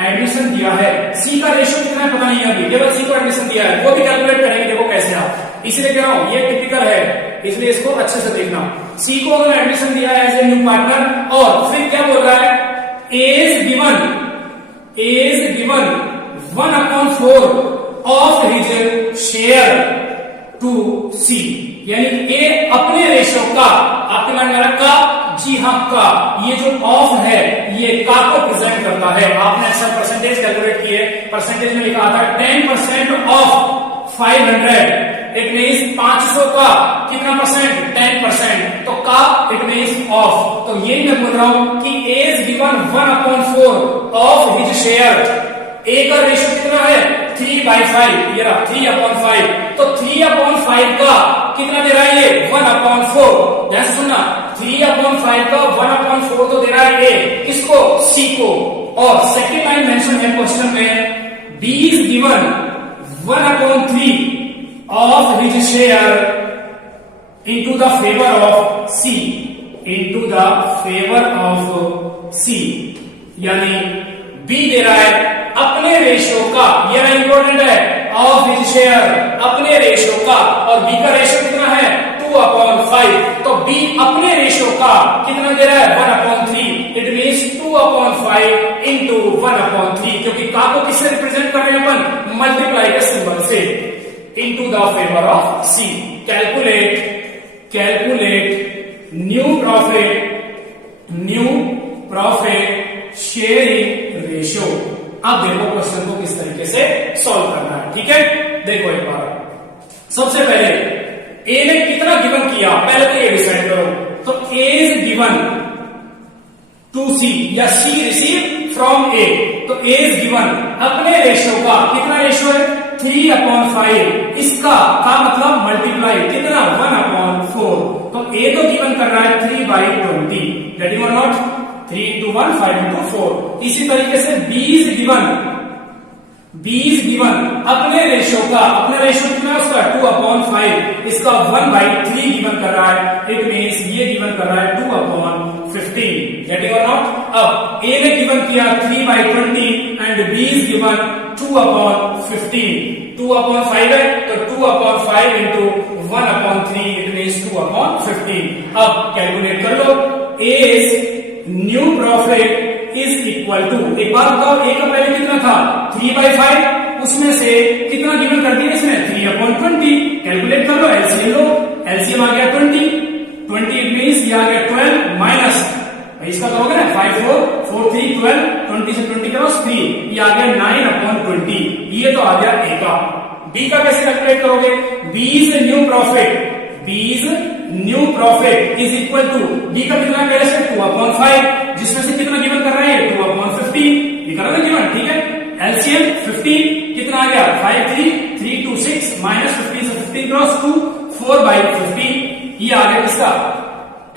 एडमिशन दिया है। सी का रेशियो कितना है पता नहीं है अभी, केवल सी को एडमिशन दिया है, वो भी कैलकुलेट करेंगे। देखो कैसे आप, इसलिए कह रहा हूं ये टिपिकल है, इसलिए इसको अच्छे से देखना। सी को उन्होंने एडमिशन दिया है एज ए न्यू पार्टनर, और फिर क्या बोल रहा है, as given 1/4 of his share to C, यानी ए अपने रेशियो का, आपके मन में का, जी हाँ का, ये जो ऑफ है ये का को प्रेजेंट करता है। आपने अक्सर परसेंटेज कैलकुलेट किए, परसेंटेज में लिखा था 10% ऑफ 500, इट मीन्स 500 का कितना परसेंट, 10%, तो का इट मीन्स ऑफ। तो ये मैं बोल रहा हूं कि as given 1/4 of his share, A का रेशियो कितना है 3/5, ये रहा 3/5, तो 3/5 का कितना दे रहा है ये 1/4। ध्यान से सुनना, 3/5 का 1/4 तो दे रहा है ए, किसको, सी को। और सेकेंड लाइन मेंशन है क्वेश्चन में, B is given 1/3 of his share into the favour of C, into the favour of C, यानी बी दे रहा है अपने रेशियो का, ये ना इंपॉर्टेंट है, ऑफ हिज शेयर अपने रेशियो का, और बी का रेशियो कितना है 2/5, तो बी अपने रेशियो का कितना दे रहा है 1/3, इट मीन्स 2/5 इंटू 1/3, क्योंकि का को किससे रिप्रेजेंट कर रहे हैं अपन, मल्टीप्लाई के सिंबल से, into the favour of C. Calculate new profit sharing ratio. अब देखो क्वेश्चन को किस तरीके से सॉल्व करना है, ठीक है। देखो एक बार, सबसे पहले ए ने कितना गिवन किया, पहले तो ये डिसाइड करो। तो ए इज गिवन टू सी, या सी रिसीव फ्रॉम ए, तो ए इज गिवन अपने रेशियो का, कितना रेशियो है 3/5, इसका का मतलब मल्टीप्लाई कितना 1/4, तो ए तो गिवन कर रहा है 3/20, गेटिंग और नॉट, 3 into 1 5 into 4। इसी तरीके से B is given अपने रेशियो का, अपने रेशियो कितना है उसका 2/5, इसका 1/3 गिवन कर रहा है, इट मीन्स ये गिवन कर रहा है 2/15, गेटिंग और नॉट। अब A ने गिवन किया 3/20 एंड B is given 2/15, 2/5 है तो 2/5 into 1/3, इट मीन्स 2/15। अब कैलकुलेट कर लो, A is new profit is equal to, एक बात बताओ, ए का पहले कितना था 3/5, उसमें से कितना गिवन कर दिया इसमें 3/20, कैलकुलेट कर लो, एलसीएम लो, एलसीएम आ गया 20, इट मीन्स ये आ गया 12 माइनस, इसका करोगे ना 5 4 4 3 12, 20 से 20 क्रॉस 3, ये आ गया 9/20, ये तो आ गया ए का। बी का कैसे कैलकुलेट करोगे, B is new profit is equal to, B का कितना पहले से 2/5, जिसमें से कितना गिवन कर रहे हैं 2/15, ये कर रहे गिवन, ठीक है। एलसीएम 15 कितना आ गया 5 3 3 2 6 माइनस 15 से 15 क्रॉस 2 4/15, ये आ गया किसका,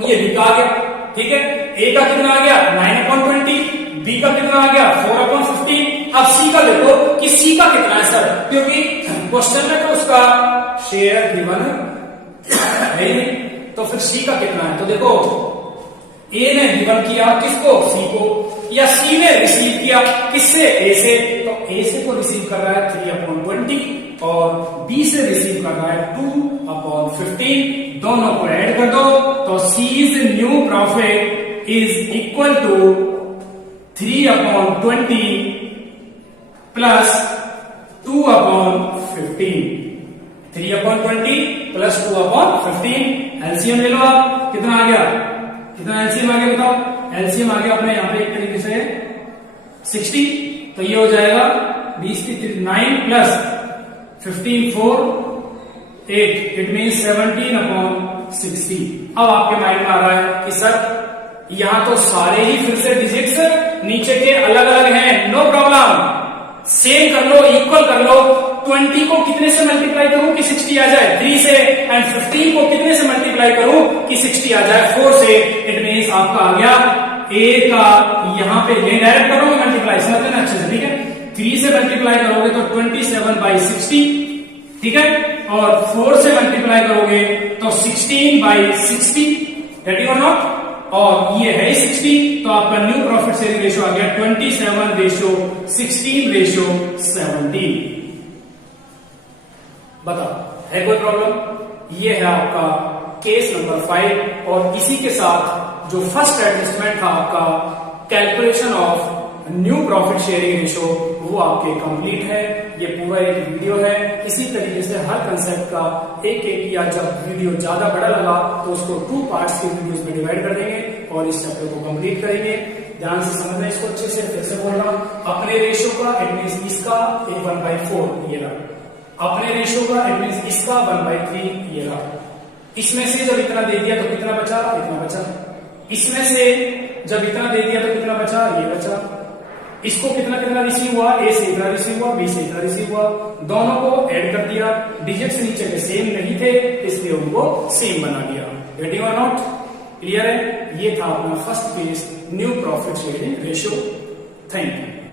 ये बी का आ गया, ठीक है। ए का कितना आ गया 9/20, बी का कितना आ गया 4/15। अब सी का देखो कि सी का कितना है सर, क्योंकि क्वेश्चन में तो उसका शेयर गिवन है नहीं, तो फिर सी का कितना है, तो देखो ए ने गिवन किया किसको, सी को, या सी ने रिसीव किया किससे, ए से, तो ए से को रिसीव कर रहा है 3/20 और बी से रिसीव कर रहा है 2/15, दोनों को ऐड कर दो, तो C is new profit is equal to 3/20 plus 2/15, 3/20 plus 2/15, LCM ले लो आप, कितना आ गया, कितना एलसीएम आ गया बताओ, एलसीएम आ गया अपने यहाँ पे एक तरीके से 60, तो ये हो जाएगा 20 की 9 प्लस 15 4 8, इट मीन 17/60। अब आपके माइंड में आ रहा है कि सर यहां तो सारे ही फिर से डिजिट्स नीचे के अलग अलग हैं, नो प्रॉब्लम, सेम कर लो, इक्वल कर लो। 20 को कितने से मल्टीप्लाई करूं कि 60 आ जाए? 3 से। एंड 15 को कितने से मल्टीप्लाई करूं कि 60 आ जाए? 4 से। इट मीन्स आपका आ गया ए का, यहां पे ये डायरेक्ट करोगे मल्टीप्लाई, समझ लेना अच्छे से, ठीक है। 3 से मल्टीप्लाई करोगे तो 27/60, ठीक है, और 4 से मल्टीप्लाई करोगे तो 16/60, रेडी और नॉट, और ये है 60, तो आपका न्यू प्रॉफिट शेयरिंग रेशियो आ गया 27:16:17। बताओ है कोई प्रॉब्लम? ये है आपका केस नंबर 5, और इसी के साथ जो फर्स्ट एडजस्टमेंट था आपका calculation of new profit sharing ratio, वो आपके कंप्लीट है। ये पूरा एक वीडियो है। इसी तरीके से हर कंसेप्ट का एक एक, या जब वीडियो ज्यादा बड़ा लगा तो उसको 2 पार्ट्स के वीडियोस में डिवाइड कर देंगे और इस चैप्टर को कंप्लीट करेंगे। ध्यान से समझना इसको अच्छे से, फिर से बोल रहा हूं। अपने रेशियो का इट मीन इसका 1/4 ये रहा, अपने रेशियो का इट मीन इसका 1/3 ये रहा। इसमें से जब इतना दे दिया तो कितना बचा? इतना बचा। इसमें से जब इतना दे दिया तो कितना बचा? ये बचा। इसको कितना कितना रिसीव हुआ? ए से इतना रिसीव हुआ, बी से इतना रिसीव हुआ, दोनों को ऐड कर दिया। डिजिट्स नीचे के सेम नहीं थे इसलिए उनको सेम बना दिया। रेडी और नॉट? क्लियर है? ये था अपना first case, new profit sharing ratio. Thank you.